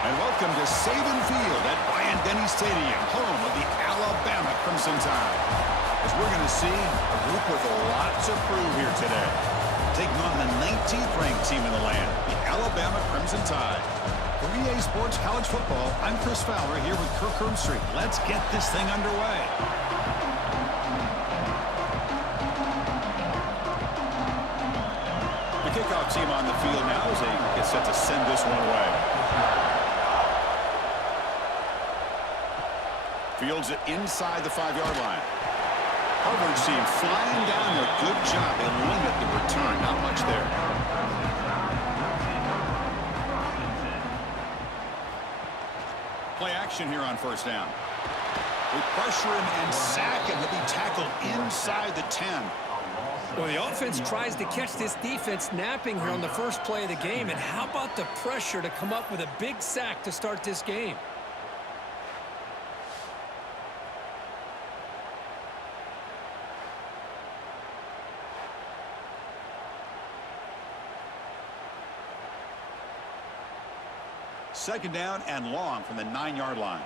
And welcome to Saban Field at Bryant-Denny Stadium, home of the Alabama Crimson Tide. As we're going to see a group with a lot to prove here today. Taking on the 19th ranked team in the land, the Alabama Crimson Tide. For EA Sports College Football, I'm Chris Fowler here with Kirk Herbstreit. Let's get this thing underway. The kickoff team on the field now as they get set to send this one away. Fields it inside the 5-yard line. Coverage team flying down there. Good job. They limit the return. Not much there. Play action here on first down. We pressure him and sack him. He'll be tackled inside the 10. Well, the offense tries to catch this defense napping here on the first play of the game. And how about the pressure to come up with a big sack to start this game? Second down and long from the 9-yard line.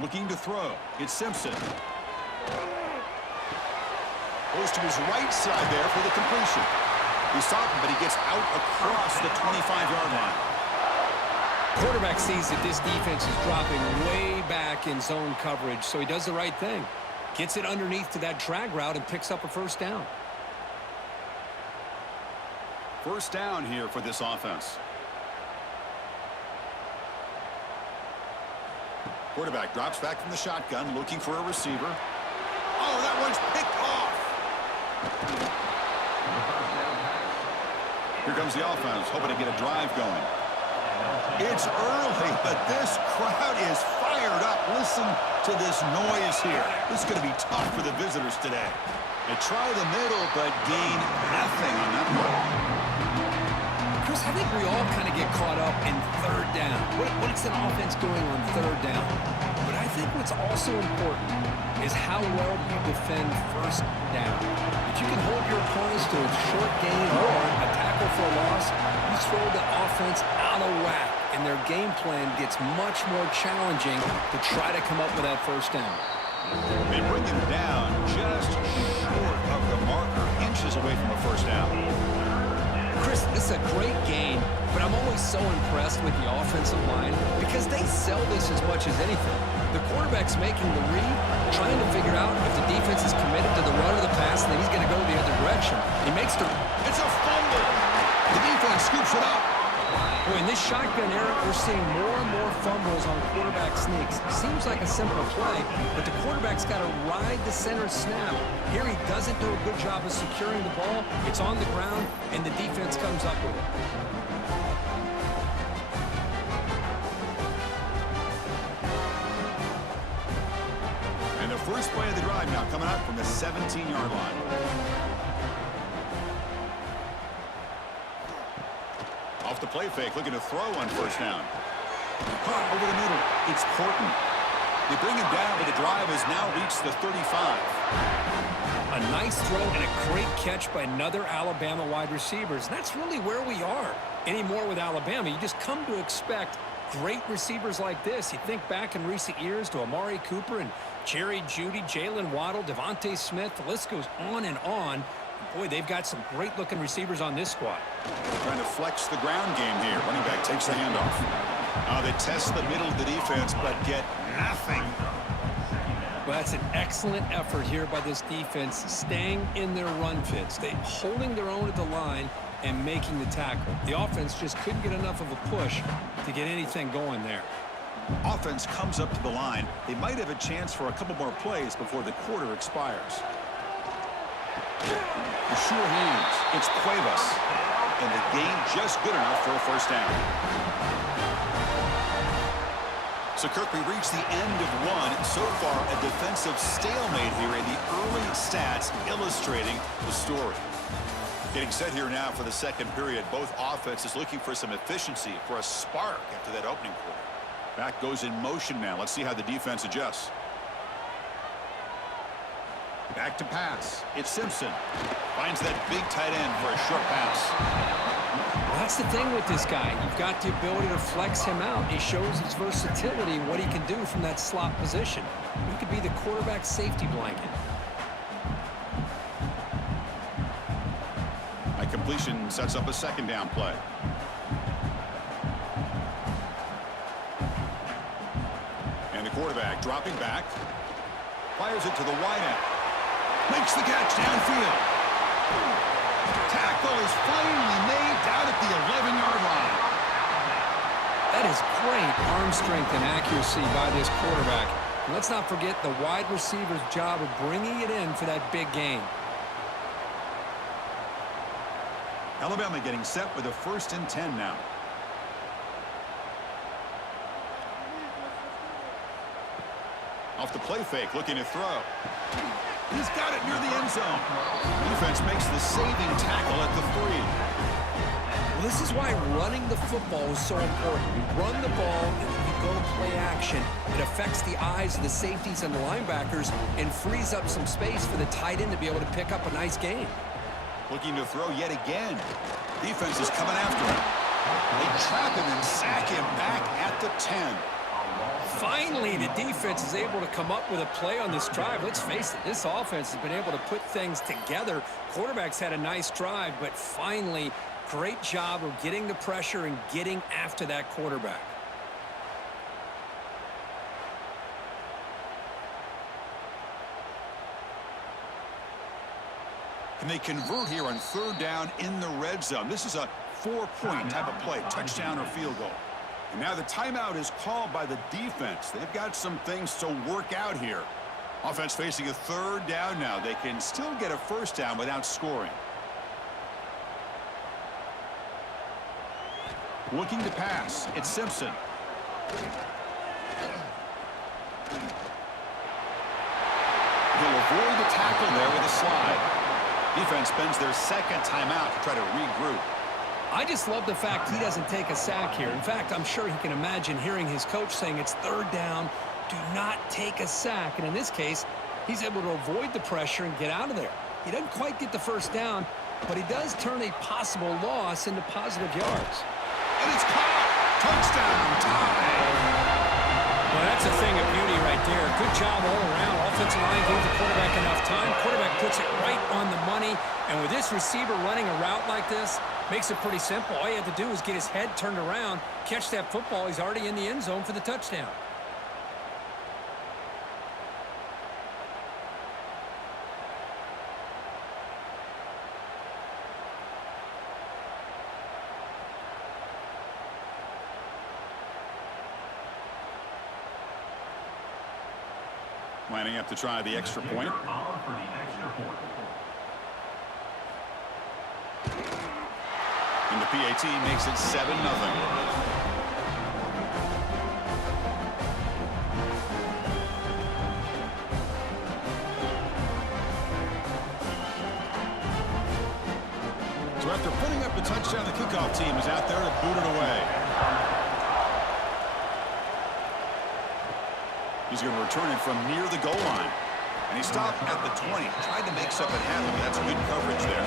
Looking to throw. It's Simpson. Goes to his right side there for the completion. He stopped him, but he gets out across the 25-yard line. Quarterback sees that this defense is dropping way back in zone coverage, so he does the right thing. Gets it underneath to that drag route and picks up a first down. First down here for this offense. Quarterback drops back from the shotgun, looking for a receiver. Oh, that one's picked off. Here comes the offense, hoping to get a drive going. It's early, but this crowd is fired up. Listen to this noise here. This is going to be tough for the visitors today. They try the middle, but gain nothing on that one. Chris, I think we all kind of get caught up in third down. What's an offense doing on third down? But I think what's also important is how well you defend first down. If you can hold your opponents to a short gain or a tackle for a loss, you throw the offense out of whack, and their game plan gets much more challenging to try to come up with that first down. They bring him down just short of the marker, inches away from a first down. Chris, this is a great game, but I'm always so impressed with the offensive line because they sell this as much as anything. The quarterback's making the read, trying to figure out if the defense is committed to the run or the pass, and then he's going to go the other direction. He makes the... It's a fumble! The defense scoops it up. Boy, in this shotgun era, we're seeing more and more fumbles on quarterback sneaks. Seems like a simple play, but the quarterback's got to ride the center snap. Here he doesn't do a good job of securing the ball. It's on the ground, and the defense comes up with it. And the first play of the drive now coming up from the 17-yard line. Off the play fake, looking to throw on first down. Caught over the middle. It's Horton. They bring him down, but the drive has now reached the 35. A nice throw and a great catch by another Alabama wide receivers. That's really where we are anymore with Alabama. You just come to expect great receivers like this. You think back in recent years to Amari Cooper and Jerry Jeudy, Jalen Waddle, Devontae Smith. The list goes on and on. Boy, they've got some great-looking receivers on this squad. Trying to flex the ground game here. Running back takes the handoff. They test the middle of the defense, but get nothing. Well, that's an excellent effort here by this defense, staying in their run fits. They holding their own at the line and making the tackle. The offense just couldn't get enough of a push to get anything going there. Offense comes up to the line. They might have a chance for a couple more plays before the quarter expires. The sure hands. It's Cuevas. And the gain just good enough for a first down. So, Kirk, we reached the end of one. So far, a defensive stalemate here, and the early stats illustrating the story. Getting set here now for the second period. Both offenses looking for some efficiency, for a spark after that opening quarter. Back goes in motion now. Let's see how the defense adjusts. Back to pass. It's Simpson. Finds that big tight end for a short pass. Well, that's the thing with this guy. You've got the ability to flex him out. He shows his versatility, what he can do from that slot position. He could be the quarterback safety blanket. A completion sets up a second down play. And the quarterback dropping back. Fires it to the wide end. Makes the catch downfield. Tackle is finally made down at the 11-yard line. That is great arm strength and accuracy by this quarterback. And let's not forget the wide receiver's job of bringing it in for that big gain. Alabama getting set with a 1st and 10 now. Off the play fake, looking to throw. He's got it near the end zone. Defense makes the saving tackle at the 3. Well, this is why running the football is so important. You run the ball and then you go play action. It affects the eyes of the safeties and the linebackers and frees up some space for the tight end to be able to pick up a nice gain. Looking to throw yet again. Defense is coming after him. They trap him and sack him back at the 10. Finally, the defense is able to come up with a play on this drive. Let's face it, this offense has been able to put things together. Quarterback's had a nice drive, but finally, great job of getting the pressure and getting after that quarterback. Can they convert here on 3rd down in the red zone? This is a 4-point type of play, touchdown or field goal. And now the timeout is called by the defense. They've got some things to work out here. Offense facing a 3rd down now. They can still get a 1st down without scoring. Looking to pass. It's Simpson. He'll avoid the tackle there with a slide. Defense spends their 2nd timeout to try to regroup. I just love the fact he doesn't take a sack here. In fact, I'm sure he can imagine hearing his coach saying it's 3rd down, do not take a sack. And in this case, he's able to avoid the pressure and get out of there. He doesn't quite get the 1st down, but he does turn a possible loss into positive yards. And it's caught. Touchdown, tie. Well, that's a thing of beauty right there. Good job all around. Offensive line gave the quarterback enough time. Quarterback puts it right on the money. And with this receiver running a route like this, makes it pretty simple. All you have to do is get his head turned around, catch that football. He's already in the end zone for the touchdown. Lining up to try the extra point. And the PAT makes it 7-0. So after putting up the touchdown, the kickoff team is out there to boot it away. He's going to return it from near the goal line. And he stopped at the 20. Tried to make something happen, but that's good coverage there.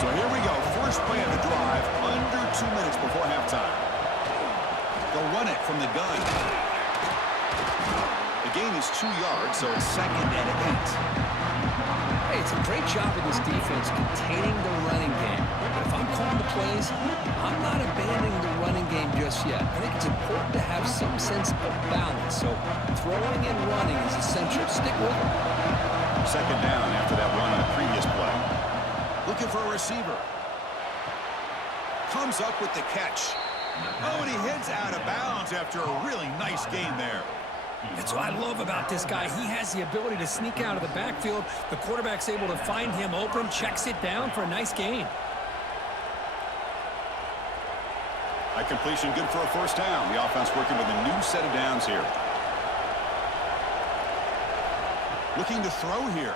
So here we go. First play of the drive, under 2 minutes before halftime. They'll run it from the gun. The gain is 2 yards, so it's 2nd and 8. Hey, it's a great job of this defense containing the running game. But if I'm calling the plays, I'm not abandoning the running game just yet. I think it's important to have some sense of balance. So throwing and running is essential. Stick with it. 2nd down after that run on the previous play. Looking for a receiver. Comes up with the catch. Oh, and he heads out of bounds after a really nice gain there. That's what I love about this guy. He has the ability to sneak out of the backfield. The quarterback's able to find him open, checks it down for a nice gain. A completion good for a 1st down. The offense working with a new set of downs here. Looking to throw here.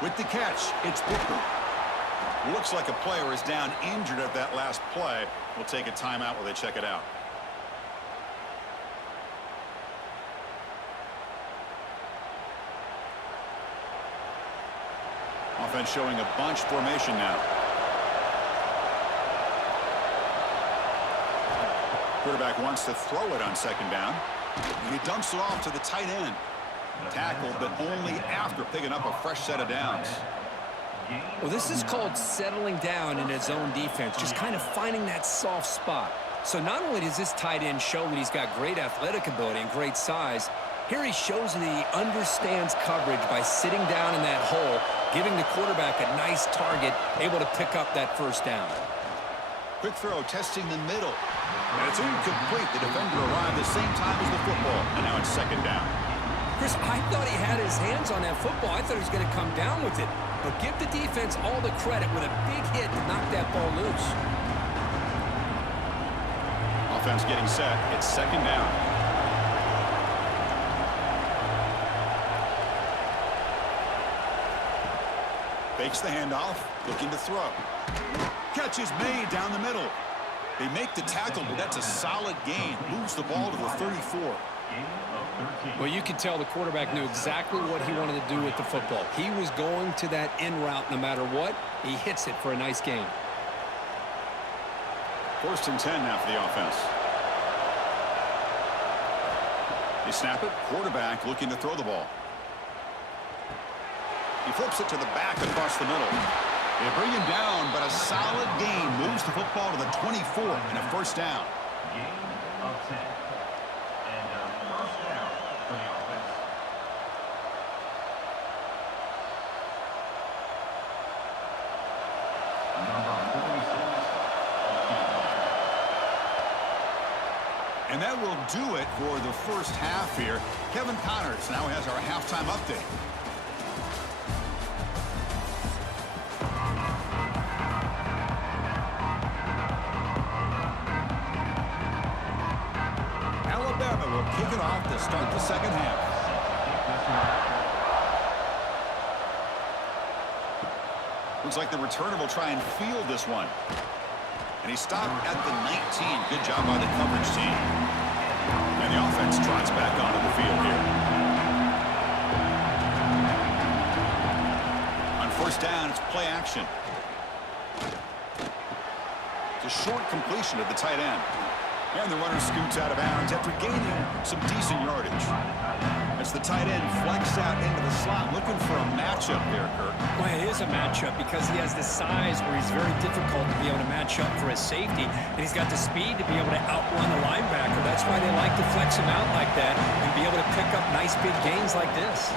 With the catch, it's Booker. Looks like a player is down injured at that last play. We'll take a timeout while they check it out. Offense showing a bunch formation now. Quarterback wants to throw it on second down. He dumps it off to the tight end. Tackled, but only after picking up a fresh set of downs. Well, this is called settling down in his own defense, just kind of finding that soft spot. So not only does this tight end show that he's got great athletic ability and great size, here he shows that he understands coverage by sitting down in that hole, giving the quarterback a nice target, able to pick up that first down. Quick throw, testing the middle. And it's incomplete. The defender arrived the same time as the football. And now it's second down. Chris, I thought he had his hands on that football. I thought he was going to come down with it. But give the defense all the credit with a big hit to knock that ball loose. Offense getting set. It's second down. Fakes the handoff, looking to throw. Catch is made down the middle. They make the tackle, but that's a solid gain. Moves the ball to the 34. Well, you can tell the quarterback knew exactly what he wanted to do with the football. He was going to that in route no matter what. He hits it for a nice gain. 1st and 10 now for the offense. They snap it. Quarterback looking to throw the ball. He flips it to the back across the middle. They bring him down, but a solid gain moves the football to the 24 and a first down. Gain of 10. And a first down for the offense. Number 46. And that will do it for the first half here. Kevin Connors now has our halftime update. Alabama will kick it off to start the second half. Looks like the returner will try and field this one. And he stopped at the 19. Good job by the coverage team. And the offense trots back onto the field here. On first down, it's play action. It's a short completion at the tight end. And the runner scoots out of bounds after gaining some decent yardage. As the tight end flexed out into the slot, looking for a matchup there, Kirk. Well, it is a matchup because he has the size where he's very difficult to be able to match up for his safety. And he's got the speed to be able to outrun the linebacker. That's why they like to flex him out like that and be able to pick up nice big gains like this.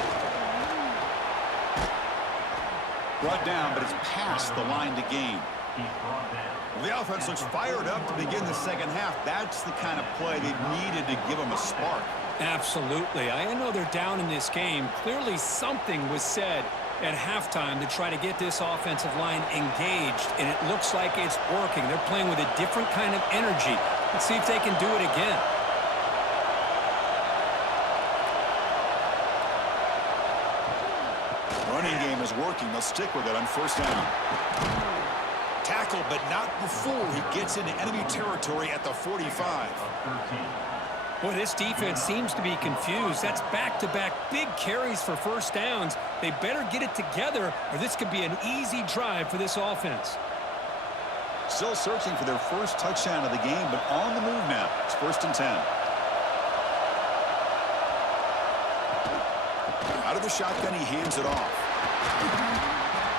Brought down, but it's past the line to gain. Well, the offense looks fired up to begin the second half. That's the kind of play they needed to give them a spark. Absolutely. I know they're down in this game. Clearly something was said at halftime to try to get this offensive line engaged, and it looks like it's working. They're playing with a different kind of energy. Let's see if they can do it again. Running game is working. They'll stick with it on first down. Tackle, but not before he gets into enemy territory at the 45. Well, this defense seems to be confused. That's back-to-back big carries for first downs. They better get it together, or this could be an easy drive for this offense. Still searching for their first touchdown of the game, but on the move now. It's 1st and 10. Out of the shotgun, he hands it off.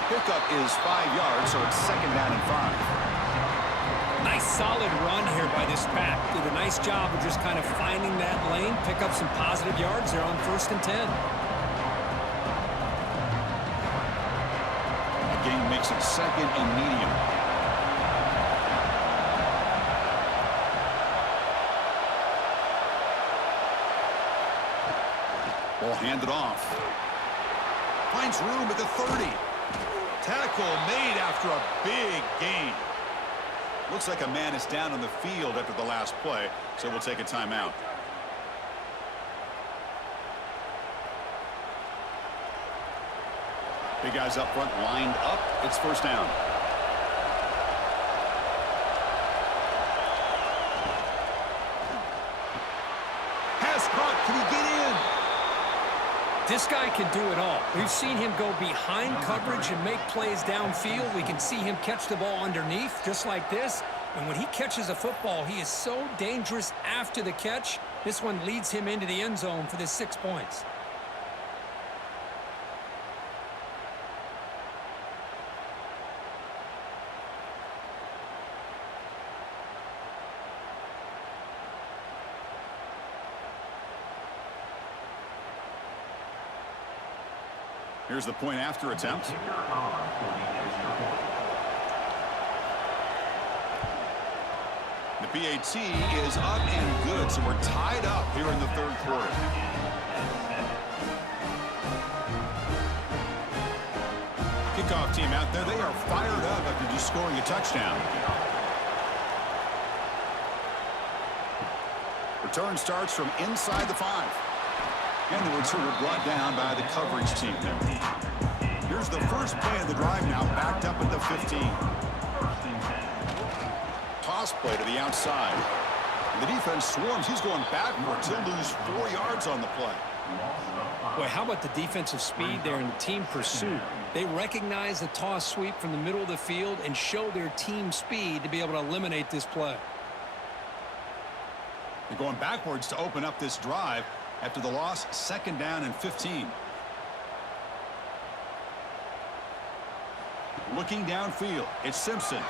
Pickup is 5 yards, so it's second down and 5. Nice solid run here by this pack. Did a nice job of just kind of finding that lane, pick up some positive yards there on 1st and 10. The game makes it second and medium. Ball handed off. Finds room at the 30. Tackle made after a big gain. Looks like a man is down on the field after the last play, so we'll take a timeout. Big guys up front lined up. It's first down. Pass caught. Can he get in? This guy can do it all. We've seen him go behind coverage and make plays downfield. We can see him catch the ball underneath, just like this. And when he catches a football, he is so dangerous after the catch. This one leads him into the end zone for the 6 points. Here's the point after attempt. The PAT is up and good, so we're tied up here in the third quarter. Kickoff team out there, they are fired up after just scoring a touchdown. Return starts from inside the 5. And the return brought down by the coverage team there. Here's the first play of the drive now, backed up at the 15. Toss play to the outside. And the defense swarms. He's going backwards. He'll lose 4 yards on the play. Boy, how about the defensive speed there in the team pursuit? They recognize the toss sweep from the middle of the field and show their team speed to be able to eliminate this play. They're going backwards to open up this drive. After the loss, 2nd down and 15. Looking downfield, it's Simpson.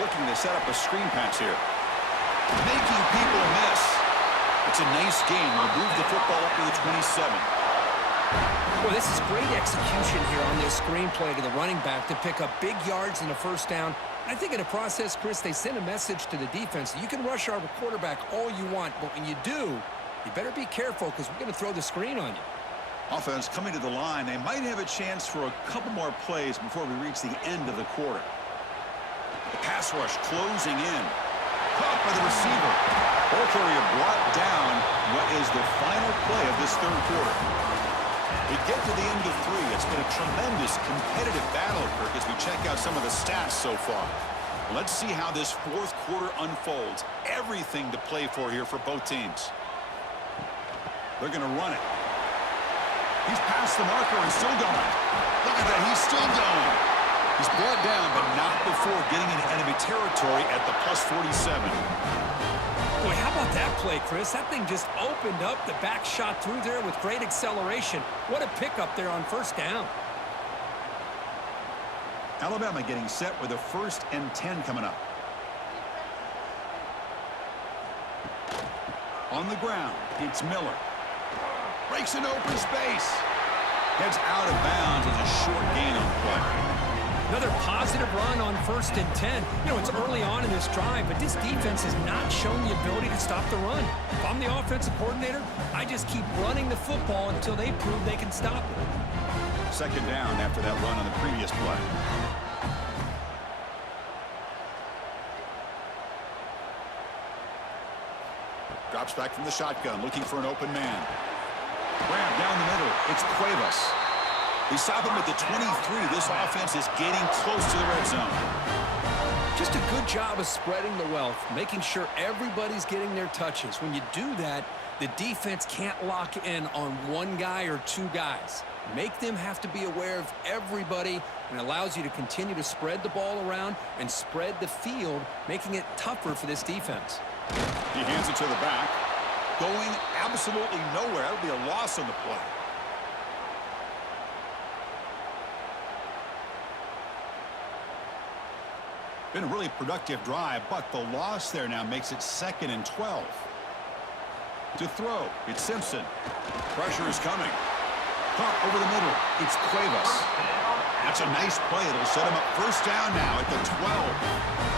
Looking to set up a screen pass here. Making people miss. It's a nice game. We'll move the football up to the 27. Well, this is great execution here on this screenplay to the running back to pick up big yards in the first down. I think in the process, Chris, they send a message to the defense. You can rush our quarterback all you want, but when you do, you better be careful because we're going to throw the screen on you. Offense coming to the line. They might have a chance for a couple more plays before we reach the end of the quarter. The pass rush closing in. Caught by the receiver. Ball carrier brought down what is the final play of this third quarter. We get to the end of 3. It's been a tremendous competitive battle, Kirk, as we check out some of the stats so far. Let's see how this fourth quarter unfolds. Everything to play for here for both teams. They're going to run it. He's past the marker and still going. Look at that. He's still going. He's brought down, but not before getting into enemy territory at the +47. Boy, how about that play, Chris? That thing just opened up. The back shot through there with great acceleration. What a pickup there on 1st down. Alabama getting set with a 1st and 10 coming up. On the ground, it's Miller. Breaks an open space. Heads out of bounds as a short gain on the play. Another positive run on 1st and 10. You know, it's early on in this drive, but this defense has not shown the ability to stop the run. If I'm the offensive coordinator, I just keep running the football until they prove they can stop it. 2nd down after that run on the previous play. Drops back from the shotgun, looking for an open man. Grab down the middle. It's Cuevas. They stop him at the 23. This offense is getting close to the red zone. Just a good job of spreading the wealth, making sure everybody's getting their touches. When you do that, the defense can't lock in on one guy or 2 guys. Make them have to be aware of everybody, and allows you to continue to spread the ball around and spread the field, making it tougher for this defense. He hands it to the back. Going absolutely nowhere. That'll be a loss on the play. Been a really productive drive, but the loss there now makes it 2nd and 12. To throw, it's Simpson. Pressure is coming. Caught over the middle. It's Cuevas. That's a nice play. It'll set him up 1st down now at the 12.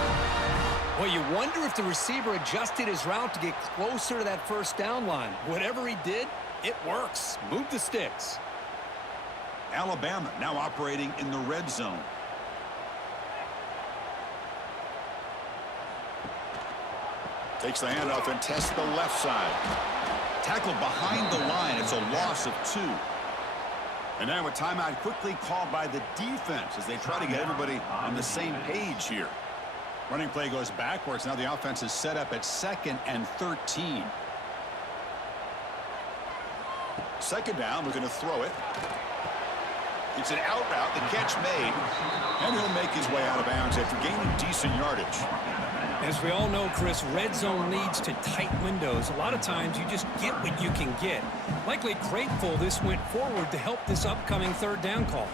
Well, you wonder if the receiver adjusted his route to get closer to that 1st down line. Whatever he did, it works. Move the sticks. Alabama now operating in the red zone. Takes the handoff and tests the left side. Tackled behind the line. It's a loss of 2. And now a timeout quickly called by the defense as they try to get everybody on the same page here. Running play goes backwards. Now the offense is set up at 2nd and 13. Second down, looking to throw it. It's an out route, the catch made, and he'll make his way out of bounds after gaining decent yardage. As we all know, Chris, red zone leads to tight windows. A lot of times you just get what you can get. Likely grateful this went forward to help this upcoming third down call.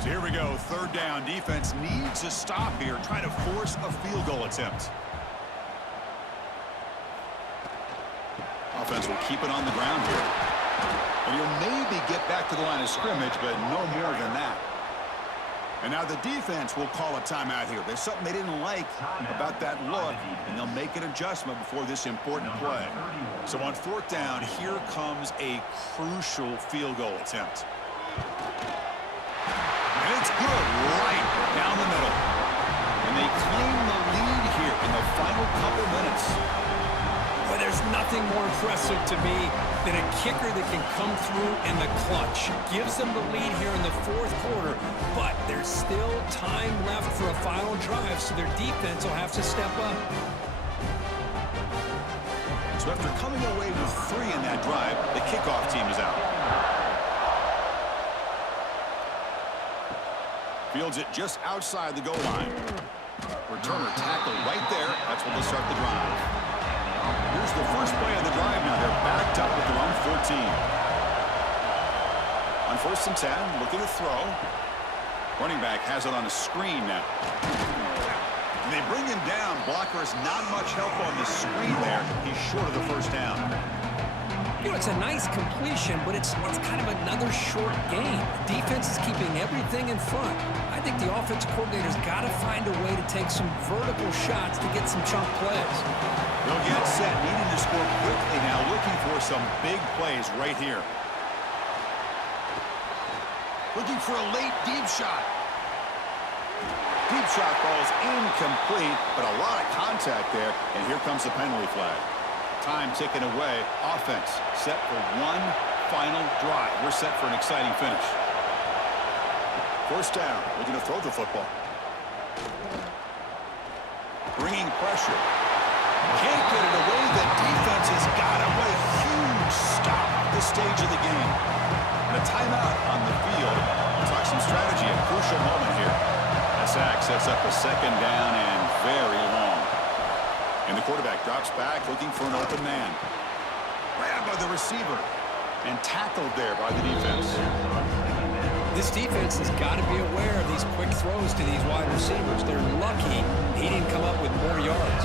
So here we go, third down. Defense needs to stop here, try to force a field goal attempt. Offense will keep it on the ground here. And he'll maybe get back to the line of scrimmage, but no more than that. And now the defense will call a timeout here. There's something they didn't like about that look, and they'll make an adjustment before this important play. So on fourth down, here comes a crucial field goal attempt. And it's good right down the middle. And they claim the lead here in the final couple minutes. Boy, there's nothing more impressive to me than a kicker that can come through in the clutch. Gives them the lead here in the fourth quarter, but there's still time left for a final drive, so their defense will have to step up. So after coming away with 3 in that drive, the kickoff team is out. Fields it just outside the goal line. Returner tackled right there. That's when they'll start the drive. Here's the first play of the drive now. They're backed up at their own 14. On 1st and 10, looking to throw. Running back has it on a screen now. And they bring him down. Blocker has not much help on the screen there. He's short of the first down. You know, it's a nice completion, but it's kind of another short game. Defense is keeping everything in front. I think the offensive coordinator's got to find a way to take some vertical shots to get some chunk plays. They'll get set, needing to score quickly now, looking for some big plays right here. Looking for a late deep shot. Deep shot falls incomplete, but a lot of contact there, and here comes the penalty flag. Time ticking away. Offense set for one final drive. We're set for an exciting finish. First down. Looking to throw the football. Bringing pressure. Can't get it away. The defense has got him. What a huge stop at this stage of the game. And a timeout on the field. We'll talk some strategy. A crucial moment here. A sack sets up a second down and very long. And the quarterback drops back looking for an open man. Grabbed by the receiver. And tackled there by the defense. This defense has got to be aware of these quick throws to these wide receivers. They're lucky he didn't come up with more yards.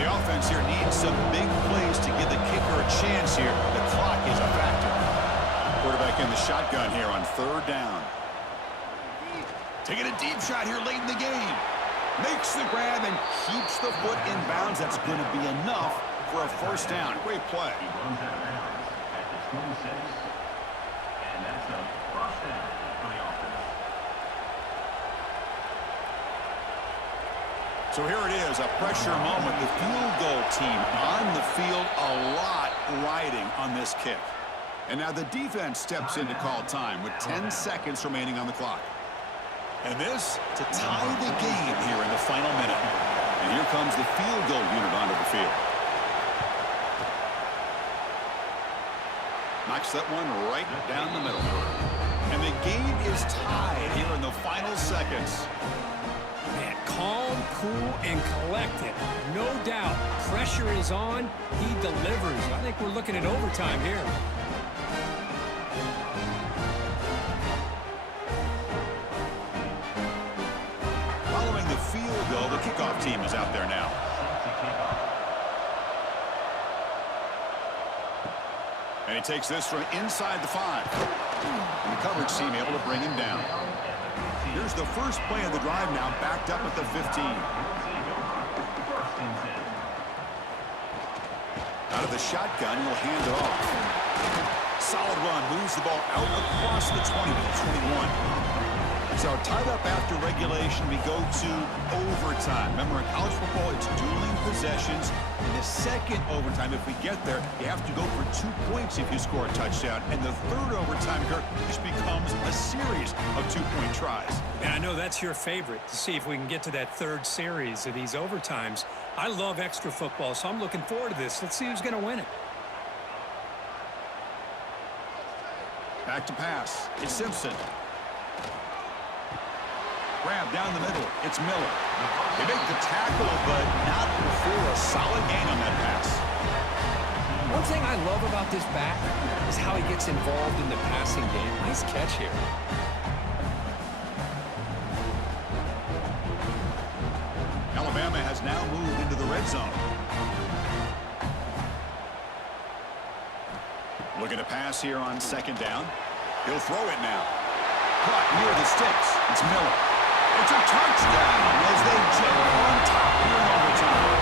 The offense here needs some big plays to give the kicker a chance here. The clock is a factor. Quarterback in the shotgun here on third down. Taking a deep shot here late in the game. Makes the grab and keeps the foot in bounds. That's going to be enough for a first down. Great play. He runs out of bounds at the 26. And that's a first down for the offense. So here it is, a pressure moment. The field goal team on the field, a lot riding on this kick. And now the defense steps in to call time with 10 seconds remaining on the clock. And this to tie the game here in the final minute. And here comes the field goal unit onto the field. Knocks that one right down the middle. And the game is tied here in the final seconds. Man, calm, cool, and collected. No doubt, pressure is on. He delivers. I think we're looking at overtime here. Following the field goal, the kickoff team is out there now. And he takes this from inside the 5. And the coverage team able to bring him down. Here's the first play of the drive now, backed up at the 15. Out of the shotgun, he'll hand it off. Solid run, moves the ball out across the 20 to the 21. So tied up after regulation, we go to overtime. Remember, in college football, it's dueling possessions. In the second overtime, if we get there, you have to go for 2 points if you score a touchdown. And the third overtime, Kirk, just becomes a series of 2-point tries. And I know that's your favorite, to see if we can get to that third series of these overtimes. I love extra football, so I'm looking forward to this. Let's see who's going to win it. Back to pass. It's Simpson. Grab down the middle. It's Miller. They make the tackle, but not before a solid gain on that pass. One thing I love about this back is how he gets involved in the passing game. Nice catch here. Alabama has now moved into the red zone. Looking to pass here on second down. He'll throw it now. Caught near the sticks. It's Miller. It's a touchdown as they jump on top here in overtime.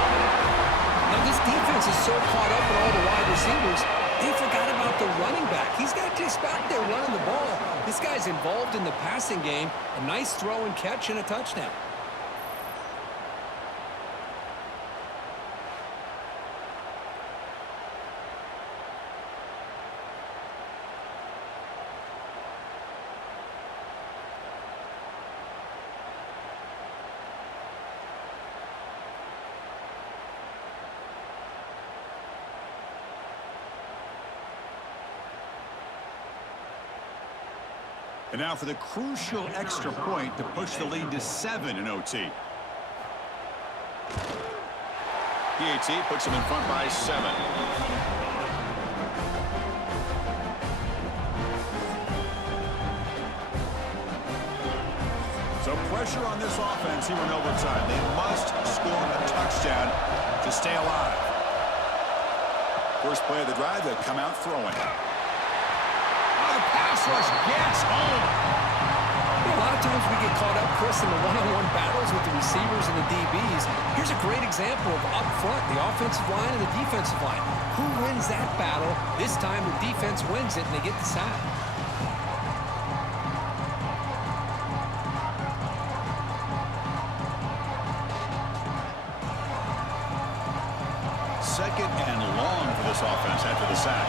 Now this defense is so caught up in all the wide receivers, they forgot about the running back. He's got just back there running the ball. This guy's involved in the passing game. A nice throw and catch and a touchdown. And now for the crucial extra point to push the lead to 7 in OT. PAT puts them in front by 7. So pressure on this offense here in overtime. They must score a touchdown to stay alive. First play of the drive, they come out throwing. The pass rush gets home. A lot of times we get caught up, Chris, in the one-on-one battles with the receivers and the DBs. Here's a great example of up front, the offensive line and the defensive line. Who wins that battle? This time the defense wins it and they get the sack. Second and long for this offense after the sack.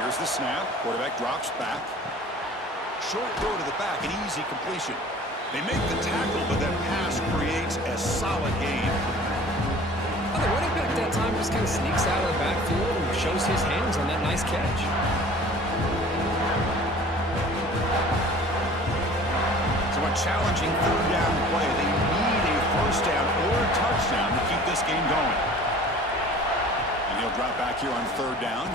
Here's the snap. Quarterback drops back. Short throw to the back, an easy completion. They make the tackle, but that pass creates a solid gain. Well, the running back that time just kind of sneaks out of the backfield and shows his hands on that nice catch. So a challenging third down play. They need a first down or a touchdown to keep this game going. And he'll drop back here on third down.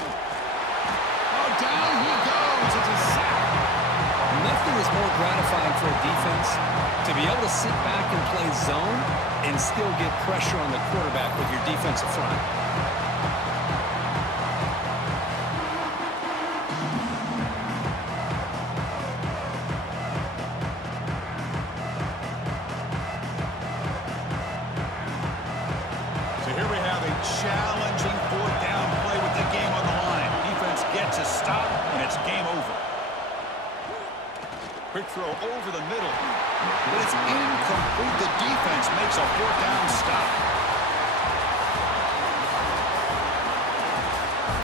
Oh, down he goes. It's a sack. Nothing is more gratifying for a defense to be able to sit back and play zone and still get pressure on the quarterback with your defensive front. So here we have a challenging fourth down play with the game on the line. Defense gets a stop, and it's game over. Quick throw over the middle, but it's incomplete. The defense makes a fourth down stop.